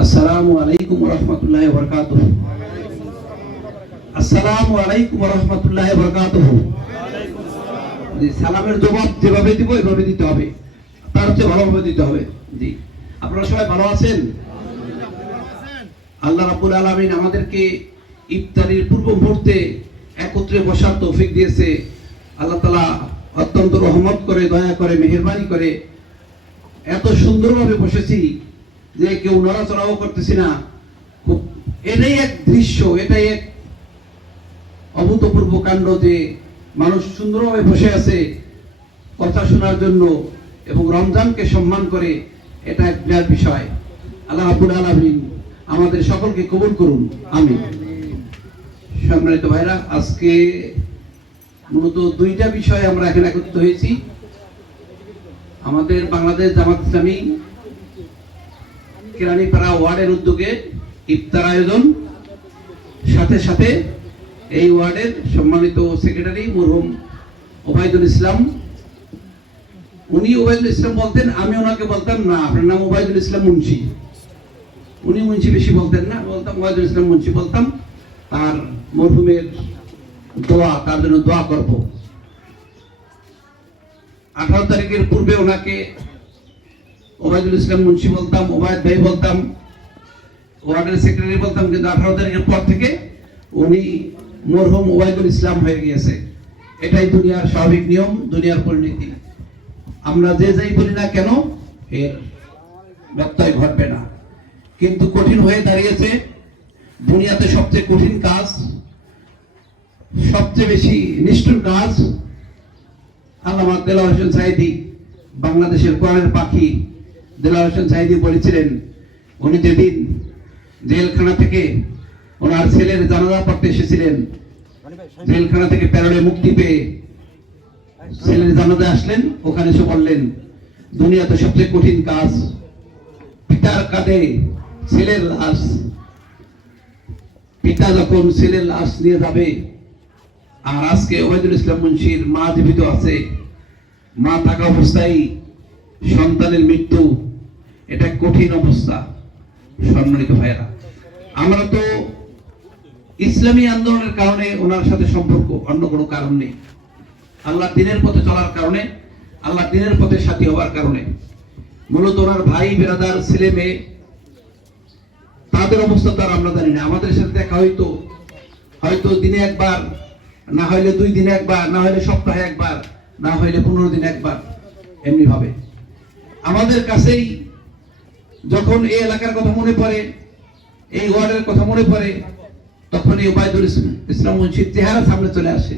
আসসালামু আলাইকুম ওয়া রাহমাতুল্লাহি ওয়া বারাকাতুহু। আসসালামু আলাইকুম ওয়া রাহমাতুল্লাহি ওয়া বারাকাতুহু। সালামের জবাব যেভাবে দিব এভাবে দিতে হবে, তার চেয়ে ভালোভাবে দিতে হবে। জি, আপনারা সবাই ভালো আছেন? আল্লাহ রাব্বুল আলামিন আমাদেরকে ইফতারির পূর্ব মুহূর্তে একত্রে বসার তৌফিক দিয়েছে। আল্লাহ তাআলা অত্যন্ত রহমত করে, দয়া করে, মেহেরবানি করে এত সুন্দরভাবে বসেছি যে কেউ নড়াচড়াও করতেছি না। খুব এটাই এক দৃশ্য, এটাই এক অভূতপূর্ব কাণ্ড যে মানুষ সুন্দরভাবে বসে আছে কথা শোনার জন্য এবং রমজানকে সম্মান করে। এটা এক বিরাট বিষয়। আল্লাহ রাব্বুল আলামিন আমাদের সকলকে কবুল করুন, আমিন। সম্মানিত ভাইরা, আজকে মূলত দুইটা বিষয়ে আমরা এখানে একত্রিত হয়েছি। আমাদের বাংলাদেশ জামাত ইসলামী কেরানীপাড়া ওয়ার্ডের উদ্যোগে ইফতার আয়োজন, সাথে সাথে এই ওয়ার্ডের সম্মানিত সেক্রেটারি মরহুম ওবায়দুল ইসলাম, উনি ওবায়দুল ইসলাম বলতেন, আমি ওনাকে বলতাম না আপনার নাম ওবায়দুল ইসলাম মুন্সি। উনি মুন্সি বেশি বলতেন না, বলতাম ওবায়দুল ইসলাম মুন্সি বলতাম। তার মরহুমের দোয়া, তার জন্য দোয়া করব। 18 তারিখের পূর্বে ওনাকে ওবায়দুল ইসলাম মুন্সি বলতাম, ওবায়দ ভাই বলতাম, ওয়ার্ডের সেক্রেটারি বলতাম। কিন্তু 18 তারিখের পর থেকে উনি মরহুম ওবায়দুল ইসলাম হয়ে গিয়েছে। এটাই দুনিয়ার স্বাভাবিক নিয়ম, দুনিয়ার পরিণতি। আমরা যে যাই বলি না কেন এর ব্যত্যয় ঘটবে না। কিন্তু কঠিন হয়ে দাঁড়িয়েছে দুনিয়াতে সবচেয়ে কঠিন কাজ, সবচেয়ে বেশি নিষ্ঠুর কাজ। আল্লামা দেলাওয়ার হোসেন সাঈদী, বাংলাদেশের কোরআনের পাখি দেলাওয়ার হোসেন সাঈদী বলেছিলেন, উনি যেদিন জেলখানা থেকে ওনার ছেলের জানাজা পড়তে এসেছিলেন, জেলখানা থেকে প্যারোলে মুক্তি পেয়ে ছেলের জানাজা আসলেন, ওখানে এসে বললেন, দুনিয়াতে সবচেয়ে কঠিন কাজ পিতার কাঁধে ছেলের লাশ। পিতা যখন ছেলের লাশ নিয়ে যাবে, আর আজকে ওবায়দুল ইসলাম মুন্সির মা জীবিত আছে, মা থাকা অবস্থায় সন্তানের মৃত্যু, এটা কঠিন অবস্থা। সম্মানিত ভাইয়েরা, আমরা তো ইসলামী আন্দোলনের কারণে ওনার সাথে সম্পর্ক, অন্য কোনো কারণ নেই। আল্লাহ দিনের পথে চলার কারণে, আল্লাহ দিনের পথে সাথী হওয়ার কারণে। মূলত ওনার ভাই বেরাদার, ছেলে মেয়ে, তাদের অবস্থা তো আর আমরা জানি না। আমাদের সাথে দেখা হয়তো দিনে একবার, না হইলে 2 দিনে একবার, না হইলে সপ্তাহে একবার, না হইলে 15 দিনে একবার, এমনি ভাবে। আমাদের কাছেই যখন এই এলাকার কথা মনে পড়ে, এই ওয়ার্ডের কথা মনে পড়ে, তখন এই ওবায়দুল ইসলাম মুন্সির চেহারা সামনে চলে আসে।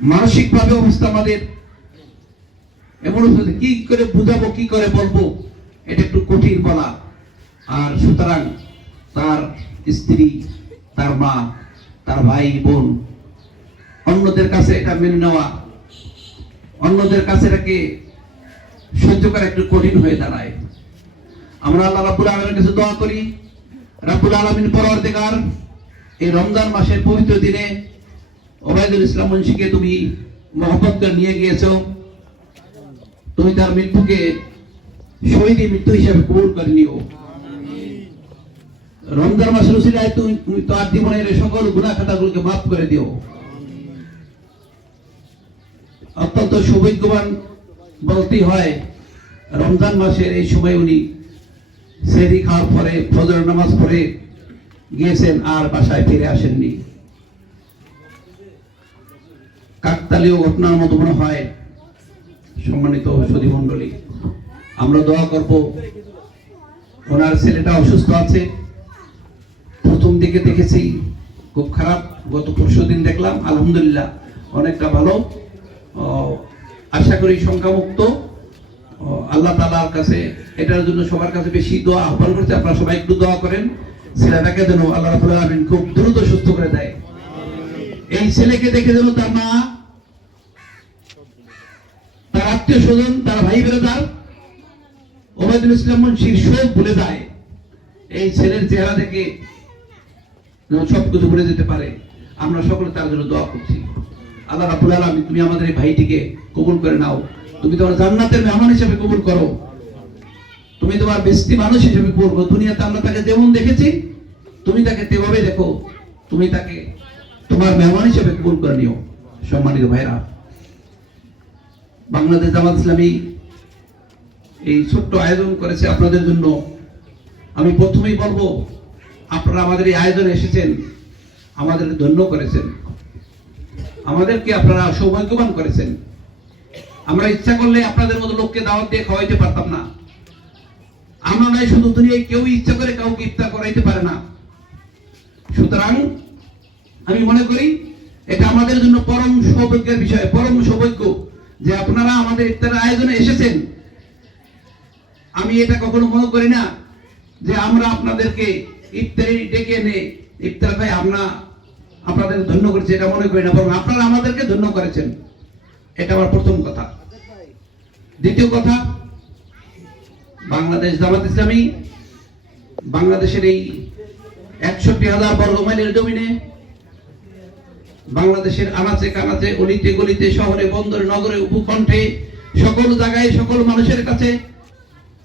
মানসিক ভাবে অবস্থা আমাদের এমন কি করে বুঝাবো, কি করে বলবো, এটা একটু কঠিন বলা। আর সুতরাং তার স্ত্রী, তার মা, তার ভাই বোন, অন্যদের কাছে এটা মেনে নেওয়া, অন্যদের কাছে এটাকে সহ্য করা একটু কঠিন হয়ে দাঁড়ায়। আমরা আল্লাহ রাব্বুল আলামিনের কাছে দোয়া করি, রাব্বুল আলামিন পরওয়ারদিগার, এই রমজান মাসের পবিত্র দিনে ওবায়দুল ইসলাম মুন্সিকে তুমি মহব্বত করে নিয়ে গিয়েছো, তুমি তার মৃত্যুকে শহীদী মৃত্যু হিসেবে কবুল করে নিও। রমজান মাসের উসিলায় তুমি তার জীবনের সকল গুনাহ খাতাগুলোকে মাফ করে দিও। অত্যন্ত সৌভাগ্যবান বলতেই হয়, রমজান মাসের এই সময় উনি সেহরি খাওয়ার পরে ফজর নামাজ পড়ে গিয়েছেন, আর বাসায় ফিরে আসেননি। কাকতালীয় ঘটনার মতো মনে হয়। সম্মানিত সুধী মণ্ডলী, আমরা দোয়া করব। ওনার ছেলেটা অসুস্থ আছে, প্রথম দিকে দেখেছি খুব খারাপ, গত 15 দিন দেখলাম আলহামদুলিল্লাহ অনেকটা ভালো। আশা করি সংখ্যামুক্ত। আল্লাহ তাআলার কাছে এটার জন্য সবার কাছে বেশি দোয়া আহ্বান করছে, আপনারা সবাই একটু দোয়া করেন ছেলেটাকে যেন আল্লাহ রাব্বুল আলামিন খুব দ্রুত সুস্থ করে দেয়। এই ছেলেকে দেখে যেন তার মা, তার আত্মীয় স্বজন, তার ভাই বেরাদার ওবায়দুল ইসলাম মুন্সির শোক ভুলে যায়। এই ছেলের চেহারা দেখে সবকিছু ভুলে যেতে পারে। আমরা সকলে তার জন্য দোয়া করছি। আল্লাহ রাব্বুল আলামিন তুমি আমাদের এই ভাইটিকে কবুল করে নাও, তুমি তোমার জান্নাতের মেহমান হিসেবে কবুল করো। তুমি তোমার বেস্তি মানুষ হিসেবে করবো। দুনিয়াতে আমরা তাকে যেমন দেখেছি তুমি তাকে তেভাবে দেখো, তুমি তাকে তোমার মেহমান হিসেবে কবুল করে নিও। সম্মানিত ভাইরা, বাংলাদেশ জামাত ইসলামী এই ছোট্ট আয়োজন করেছে আপনাদের জন্য। আমি প্রথমেই বলবো, আপনারা আমাদের এই আয়োজনে এসেছেন, আমাদেরকে ধন্য করেছেন, আমাদেরকে আপনারা সৌভাগ্যবান করেছেন। আমরা ইচ্ছা করলে আপনাদের মতো লোককে দাওয়াত দিয়ে খাওয়াইতে পারতাম না। আমরা নাই শুধু দুনিয়ায় কেউ ইচ্ছা করে কাউকে ইফতার করাইতে পারে না। সুতরাং আমি মনে করি এটা আমাদের জন্য পরম সৌভাগ্যের বিষয়, পরম সৌভাগ্য যে আপনারা আমাদের ইফতারের আয়োজনে এসেছেন। আমি এটা কখনো মনে করি না যে আমরা আপনাদেরকে ইফতারি ডেকে এনে ইফতার খাই আমরা আপনাদের ধন্য করেছি, এটা মনে করি না, বরং আপনারা আমাদেরকে ধন্য করেছেন। এটা আমার প্রথম কথা। দ্বিতীয় কথা, বাংলাদেশ জামাত ইসলামী বাংলাদেশের এই ৬১,০০০ বর্গ মাইলের জমিনে, বাংলাদেশের আনাচে কানাচে, অলিতে গলিতে, শহরে বন্দরে নগরে উপকণ্ঠে সকল জায়গায় সকল মানুষের কাছে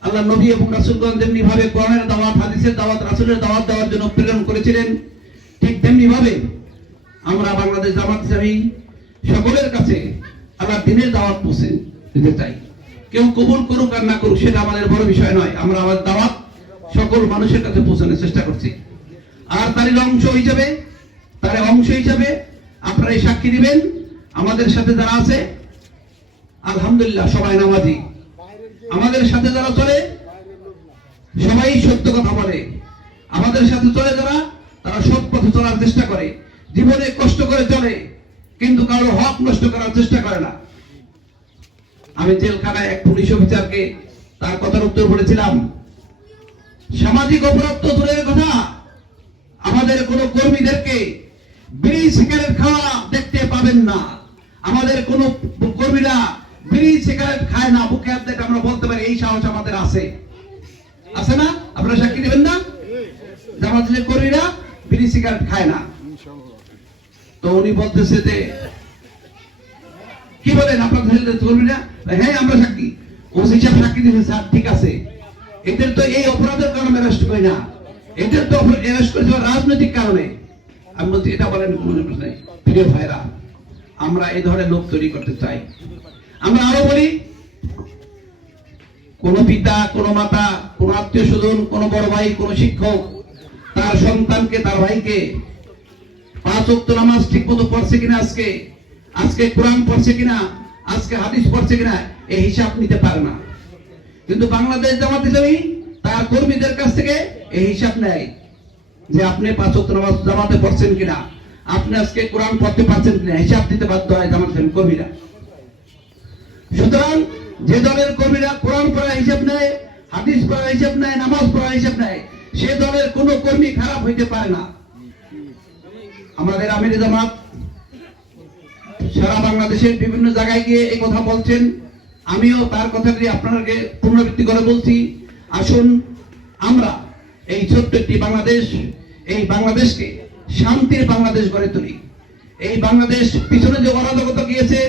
আল্লাহ নবী এবং রাসূলগণ যেমনি ভাবে কোরআনের দাওয়াত, হাদিসের দাওয়াত, রাসূলের দাওয়াত দেওয়ার জন্য প্রেরণ করেছিলেন, ঠিক তেমনি ভাবে আমরা বাংলাদেশ জামাত ইসলামী সকলের কাছে আল্লাহ দ্বীনের দাওয়াত পৌঁছে দিতে চাই। কেউ কবুল করুক আর না করুক সেটা আমাদের বড় বিষয় নয়, আমরা আমাদের দাওয়াত সকল মানুষের কাছে পৌঁছানোর চেষ্টা করছি। আর তারই অংশ হিসাবে আপনারা এই সাক্ষী দিবেন, আমাদের সাথে যারা আছে আলহামদুলিল্লাহ সবাই নামাজি, আমাদের সাথে যারা চলে সবাই সত্য কথা বলে, আমাদের সাথে চলে যারা তারা সৎ পথে চলার চেষ্টা করে, জীবনে কষ্ট করে চলে কিন্তু কারো হক নষ্ট করার চেষ্টা করে না। আমি জেলখানায় এক পুলিশ অফিসারকে তার কথার উত্তর বলেছিলাম, সামাজিক অপরাধ তো দূরের কথা, আমাদের কোন কর্মীদেরকে বিড়ি সিগারেট খাওয়া দেখতে পাবেন না। আমাদের কোন কর্মীরা বিড়ি সিগারেট খায় না, বুকে হাত দিয়ে আমরা বলতে পারি এই সাহস আমাদের আছে না? আপনারা সাক্ষী দেবেন না জামাতের কর্মীরা বিড়ি সিগারেট খায় না? তো উনি বলতেছে যে কি বলেন আপনাদের কর্মীরা? হ্যাঁ আমরা সাক্ষী। ওসি সাহেব সাক্ষী দিয়েছে, স্যার ঠিক আছে, এদের তো এই অপরাধের কারণে অ্যারেস্ট করে না, এদের তো অ্যারেস্ট করেছে রাজনৈতিক কারণে। আমি বলছি এটা বলেন প্রিয় ভাইরা, আমরা এই ধরনের লোক তৈরি করতে চাই। আমরা আরো বলি, কোন পিতা, কোন মাতা, কোন আত্মীয় স্বজন, কোন বড় ভাই, কোন শিক্ষক তার সন্তানকে, তার ভাইকে ৫ ওয়াক্ত নামাজ ঠিক মতো পড়ছে কিনা, আজকে কোরআন পড়ছে কিনা, আজকে হাদিস পড়ছে কিনা এই হিসাব নিতে পারে না। কিন্তু বাংলাদেশ জামাত ইসলামী তার কর্মীদের কাছ থেকে এই হিসাব নেয় যে আপনি ৫ ওয়াক্ত নামাজ জামাতে পড়ছেন কিনা, আপনি আজকে কোরআন পড়তে পারছেন কিনা, হিসাব দিতে বাধ্য হয় জামাত ইসলামী কর্মীরা। সুতরাং যে দলের কর্মীরা কোরআন পড়ার হিসাব নেয়, হাদিস পড়ার হিসাব নেয়, নামাজ পড়ার হিসাব নেয়, সে দলের কোন কর্মী খারাপ হইতে পারে না। আমাদের আমির জামাত সারা বাংলাদেশের বিভিন্ন জায়গায় গিয়ে এই কথা বলছেন, আমিও তার কথাটি আপনাদেরকে পুনরাবৃত্তি করে বলছি। আসুন আমরা এই ছোট্ট একটি বাংলাদেশ, এই বাংলাদেশকে শান্তির বাংলাদেশ গড়ে তুলি। এই বাংলাদেশ পিছনে যে অরাজকতা গিয়েছে,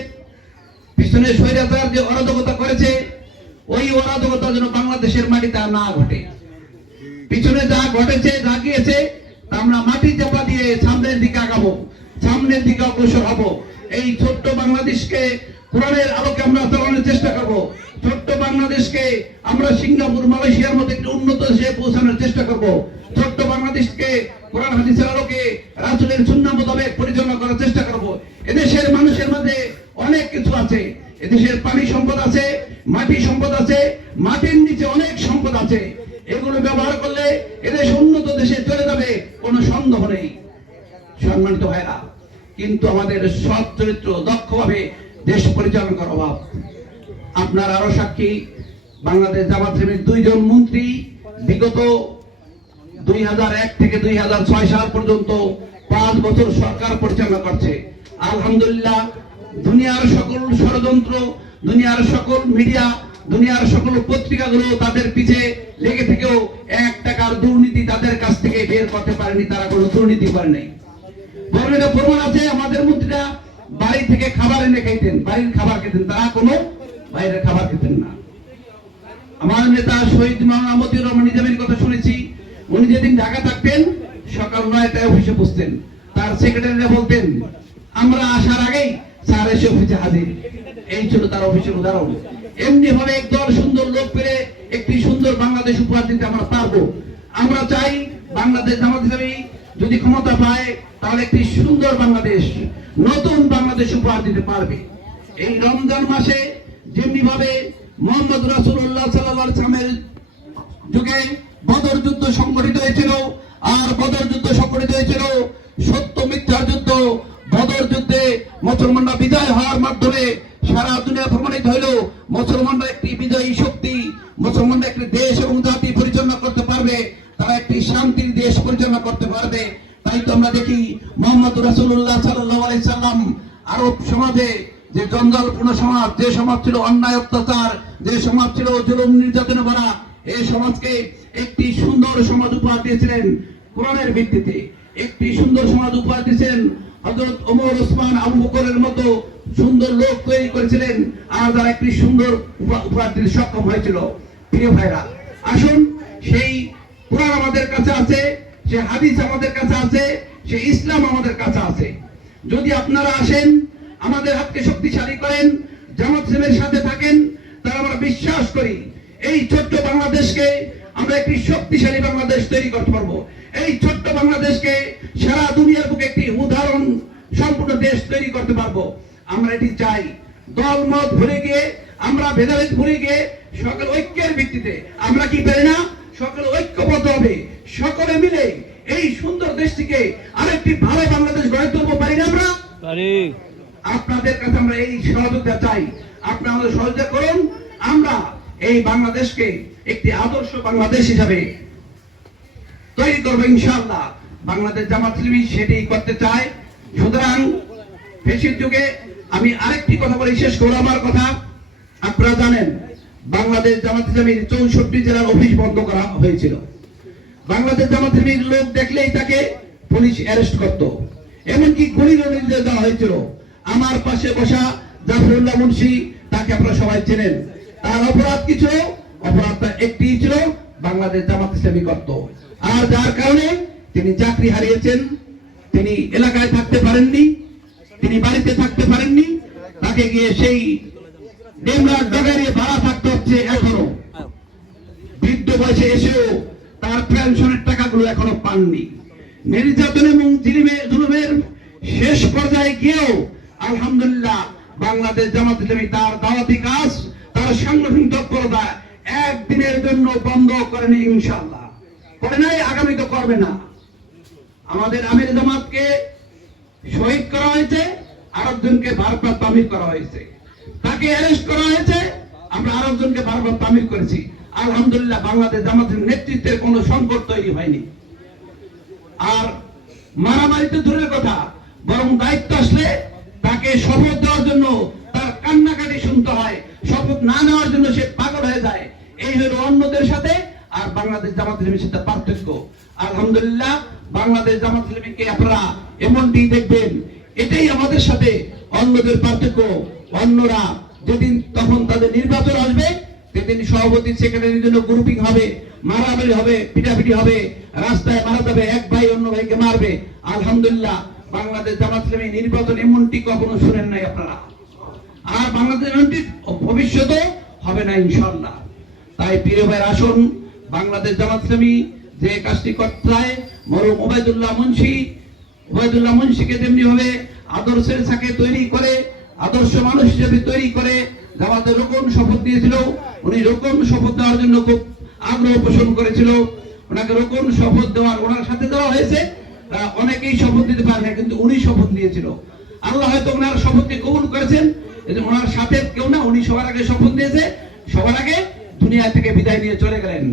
পিছনে স্বৈরাচার যে অরাজকতা করেছে, ওই অরাজকতা যেন বাংলাদেশের মাটিতে আর না ঘটে। পিছনে যা ঘটেছে, যা গিয়েছে তা আমরা মাটি চাপা দিয়ে সামনের দিকে আগাবো, সামনের দিকে অগ্রসর হব। এই ছোট্ট বাংলাদেশকে কোরআনের আলোকে আমরা চালানোর চেষ্টা করব। ছোট্ট বাংলাদেশকে আমরা সিঙ্গাপুর, মালয়েশিয়ার মতো একটি উন্নত দেশে পৌঁছানোর চেষ্টা করব। ছোট্ট বাংলাদেশকে কোরআন হাদিসের আলোকে রাসূলের সুন্নাহ মোতাবেক পরিচালনা করার চেষ্টা করব। এদেশের মানুষের মধ্যে অনেক কিছু আছে, এদেশের পানি সম্পদ আছে, মাটি সম্পদ আছে, মাটির নিচে অনেক সম্পদ আছে। এগুলো ব্যবহার করলে এদেশ উন্নত দেশে চলে যাবে, কোনো সন্দেহ নেই। সম্মানিত ভাইরা, কিন্তু আমাদের সৎ চরিত্র, দক্ষভাবে দেশ পরিচালনা করার অভাব। আপনার আরো সাক্ষী, বাংলাদেশ জামাত ইসলামীর 2 জন মন্ত্রী বিগত 2001 থেকে 2006 সাল পর্যন্ত 5 বছর সরকার পরিচালনা করছে। আলহামদুলিল্লাহ, দুনিয়ার সকল ষড়যন্ত্র, দুনিয়ার সকল মিডিয়া, দুনিয়ার সকল পত্রিকাগুলো তাদের পিছে লেগে থেকেও 1 টাকার দুর্নীতি তাদের কাছ থেকে বের করতে পারেনি, তারা কোনো দুর্নীতি করে নাই। প্রমাণ আছে, আমাদের মন্ত্রীরা বাড়ি থেকে খাবার এনে খাইতেন, বাড়ির খাবার খেতেন, তারা কোনো বাইরের খাবার খেতেন না। আমার নেতা শহীদ মাওলানা মতিউর রহমান নিজামীর কথা শুনেছি। উনি যেদিন ঢাকা থাকতেন সকাল 9টায় অফিসে বসতেন, তার সেক্রেটারিরা বলতেন আমরা আসার আগেই স্যার এসে অফিসে হাজির। এই ছিল তার অফিসের উদাহরণ। এমনি ভাবে একদল সুন্দর লোক পেলে একটি সুন্দর বাংলাদেশ উপহার দিতে আমরা পারবো। আমরা চাই বাংলাদেশ জামাত ইসলামী যদি ক্ষমতা পায় তাহলে একটি সুন্দর বাংলাদেশ, নতুন বাংলাদেশ উপহার দিতে পারবে। এই রমজান মাসে যেমনি ভাবে মুহাম্মদ রাসূলুল্লাহ সাল্লাল্লাহু আলাইহি ওয়াসাল্লামের যুগে বদর যুদ্ধ সংগঠিত হয়েছিল, আর বদর যুদ্ধ সংগঠিত হয়েছিল সত্য মিথ্যার যুদ্ধ। বদর যুদ্ধে মুসলমানরা বিজয় হওয়ার মাধ্যমে সারা দুনিয়া প্রমাণিত হইল মুসলমানরা একটি বিজয়ী শক্তি, মুসলমানরা একটি দেশ এবং জাতি পরিচালনা করতে পারবে, তারা একটি শান্তির দেশ পরিচালনা করতে পারবে। তাই তো আমরা দেখি মুহাম্মদ রাসূলুল্লাহ সাল্লাল্লাহু আলাইহি সাল্লাম আরব সমাজে যে জঞ্জালপূর্ণ সমাজ, যে সমাজ ছিল অন্যায় অত্যাচার, যে সমাজ ছিল জুলুম নির্যাতনে ভরা, এই সমাজকে একটি সুন্দর সমাজ উপহার দিয়েছিলেন কোরআনের ভিত্তিতে। একটি সুন্দর সমাজ উপহার দিয়েছেন হযরত ওমর, ওসমান, আবু বকরের মতো সুন্দর লোক তৈরি করেছিলেন, আর যারা একটি সুন্দর উপহার দিতে সক্ষম হয়েছিল। প্রিয় ভাইরা, আসুন সেই কোরআন আমাদের কাছে আছে, সে হাদিস আমাদের কাছে আছে, সে ইসলাম আমাদের কাছে আছে। যদি আপনারা আসেন, আমাদের হাতকে শক্তিশালী করেন, জামাত ইসলামের সাথে থাকেন, তাহলে আমরা বিশ্বাস করি এই ছোট্ট বাংলাদেশকে আমরা একটি শক্তিশালী বাংলাদেশ তৈরি করতে পারবো। এই ছোট্ট বাংলাদেশকে সারা দুনিয়ার বুকে একটি উদাহরণ সম্পূর্ণ দেশ তৈরি করতে পারবো। আমরা এটি চাই। দলমত ভুলে গিয়ে, আমরা ভেদাভেদ ভুলে গিয়ে সকল ঐক্যের ভিত্তিতে আমরা কি পারি না, সকল ঐক্যবদ্ধ হবে, সকলে মিলে এই সুন্দর দেশটিকে আরেকটি ভালো বাংলাদেশ গড়ে তুলতে পারি না আমরা? পারি। আপনাদের কাছে আমরা এই সহযোগিতা চাই। আপনারা আমাদের সহযোগিতা করুন, আমরা এই বাংলাদেশকে একটি আদর্শ বাংলাদেশ হিসাবে তৈরি করবো ইনশাআল্লাহ। বাংলাদেশ জামাত ইসলামী সেটাই করতে চায়। সুতরাং ফ্যাসিস্ট যুগে আমি আরেকটি কথা বলে শেষ করব আমার কথা। আপনারা জানেন বাংলাদেশ জামাত ইসলামীর 64 জেলার অফিস বন্ধ করা হয়েছিল। বাংলাদেশ জামাত ইসলামীর লোক দেখলেই তাকে পুলিশ অ্যারেস্ট করত, এমনকি গুলির নির্দেশ দেওয়া হয়েছিল। আমার পাশে বসা জাফরুল্লাহ মুন্সি, তাকে আপনারা সবাই চেনেন। তার অপরাধ কি ছিল? অপরাধটা একটি ছিল, বাংলাদেশ জামাত ইসলামী করত। আর যার কারণে তিনি চাকরি হারিয়েছেন, তিনি এলাকায় থাকতে পারেননি, তিনি বাড়িতে থাকতে পারেননি, তাকে গিয়ে সেই ডেমরার ডগারিয়ে ভাড়া থাকতে হচ্ছে। এখনো বৃদ্ধ বয়সে এসেও তার পেনশনের টাকাগুলো এখনো পাননি। নির্যাতন এবং জুলুমের শেষ পর্যায়ে গিয়েও আলহামদুলিল্লাহ বাংলাদেশ জামাত ইসলামী তার দাওয়াতি কাজ, তার সাংগঠনিক তৎপরতা একদিনের জন্য বন্ধ করেনি, ইনশাআল্লাহ করে নাই, আগামী তো করবে না। আমাদের আমির জামাতকে শহীদ করা হয়েছে, আরেকজনকে ভারপ্রাপ্ত আমির করা হয়েছে, তাকে অ্যারেস্ট করা হয়েছে, আমরা আরেকজনকে ভারপ্রাপ্ত আমির করেছি। আলহামদুলিল্লাহ বাংলাদেশ জামাতের নেতৃত্বের কোনো সংকট তৈরি হয়নি। আর মারামারিতে দূরের কথা, বরং দায়িত্ব আসলে তাকে শপথ দেওয়ার জন্য তার কান্নাকাটি শুনতে হয়, শপথ না নেওয়ার জন্য সে পাগল হয়ে যায়। এই হলো অন্যদের সাথে আর বাংলাদেশ জামাত ইসলামীর সাথে পার্থক্য। আলহামদুলিল্লাহ বাংলাদেশ জামাত ইসলামীকে আপনারা এমনটি দেখবেন, এটাই আমাদের সাথে অন্যদের পার্থক্য। অন্যরা যেদিন তখন তাদের নির্বাচন আসবে, সেদিন সভাপতি সেক্রেটারির জন্য গ্রুপিং হবে, মারামারি হবে, পিটাপিটি হবে, রাস্তায় মারা যাবে, এক ভাই অন্য ভাইকে মারবে। আলহামদুলিল্লাহ বাংলাদেশ জামাত ইসলামী নির্বাচন এমনটি কখনো শুনেন নাই আপনারা, আর বাংলাদেশ এমনটি ভবিষ্যতে হবে না ইনশাআল্লাহ। তাই প্রিয় ভাই, আসুন বাংলাদেশ জামাত ইসলামী যে কাজটি করতে চায়, মরহুম ওবায়দুল্লাহ মুন্সিকে তেমনি ভাবে আদর্শের সাথে তৈরি করে, আদর্শ মানুষ হিসেবে তৈরি করে জামাতের রোকন শপথ দিয়েছিল। উনি রোকন শপথ দেওয়ার জন্য খুব আগ্রহ পোষণ করেছিল। ওনাকে রোকন শপথ দেওয়ার ওনার সাথে দেওয়া হয়েছে, অনেকেই শপথ দিতে পারে না, কিন্তু উনি শপথ নিয়েছিল। আল্লাহ হয়তো ওনার শপথকে কবুল করেছেন, ওনার সাথে কেউ না, উনি সবার আগে শপথ দিয়েছে, সবার আগে দুনিয়া থেকে বিদায় নিয়ে চলে গেলেন।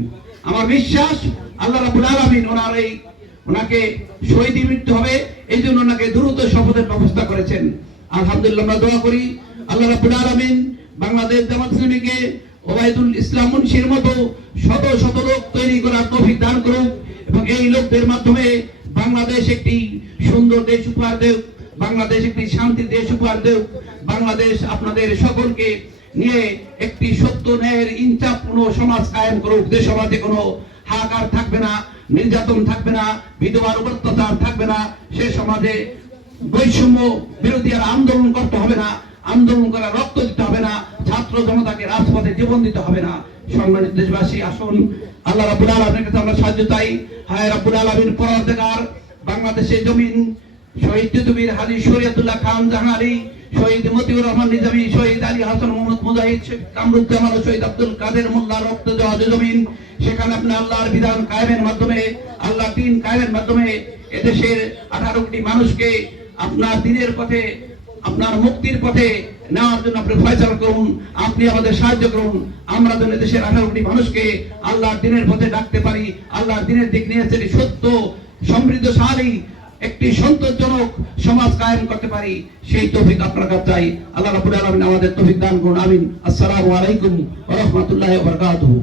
আমার বিশ্বাস আল্লাহ রাব্বুল আলামিন ওনাকে শহীদ মৃত্যু হবে, এই জন্য ওনাকে দ্রুত শপথের ব্যবস্থা করেছেন। আলহামদুলিল্লাহ আমরা দোয়া করি আল্লাহ রাব্বুল আলামিন বাংলাদেশ জামাত ইসলামীকে ওবায়দুল ইসলাম মুন্সির মতো শত শত লোক তৈরি করার তৌফিক দান করুক, এবং এই লোকদের মাধ্যমে বাংলাদেশ একটি সুন্দর দেশ উপহার দেব, বাংলাদেশ একটি শান্তির দেশ উপহার দেব। বাংলাদেশ আপনাদের সকলকে নিয়ে একটি সত্য ন্যায়ের ইনসাফপূর্ণ সমাজ কায়েম করুক। যে সমাজে কোনো হাহাকার থাকবে না, নির্যাতন থাকবে না, বিধবার উপর অত্যাচার থাকবে না। সে সমাজে বৈষম্য বিরোধী আর আন্দোলন করতে হবে না, আন্দোলন করা রক্ত দিতে হবে না, ছাত্র জনতাকে রাজপথে জীবন দিতে হবে না। সম্মানিত দেশবাসী, আসুন আল্লাহ রাব্বুল আলামিনের কাছে আমরা সাহায্য চাই। হায় রাব্বুল আলামিন, পরওয়ারদিগার, বাংলাদেশের জমিন শহীদ যুদ্ধবীর হাজী শরীয়তুল্লাহ খান জাহাঙ্গীর, শহীদ মতিউর রহমান নিজামী, শহীদ আলী হাসান মোহাম্মদ মুজাহিদ, কামরুজ্জামান ও শহীদ আব্দুল কাদের মোল্লা রক্ত দেওয়া জমিন, সেখানে আপনি আল্লাহর বিধান কায়েমের মাধ্যমে, আল্লাহর দ্বীন কায়েমের মাধ্যমে এদেশের 18 কোটি মানুষকে আপনার দ্বীনের পথে, আপনার মুক্তির পথে নেওয়ার জন্য আপনি ফয়সালা করুন। আপনি আমাদের সাহায্য করুন। আমরা যেন দেশের 18 কোটি মানুষকে আল্লাহর দ্বীনের পথে ডাকতে পারি, আল্লাহর দ্বীনের দিক নিয়ে চলে সত্য, সমৃদ্ধশালী একটি সন্তোষজনক সমাজ কায়েম করতে পারি। সেই তৌফিক আপনার কাছে চাই। আল্লাহ রাব্বুল আলামিন আমাদের তৌফিক দান করুন। আমিন। আসসালামু আলাইকুম ওয়া রাহমাতুল্লাহি ওয়া বারাকাতুহু।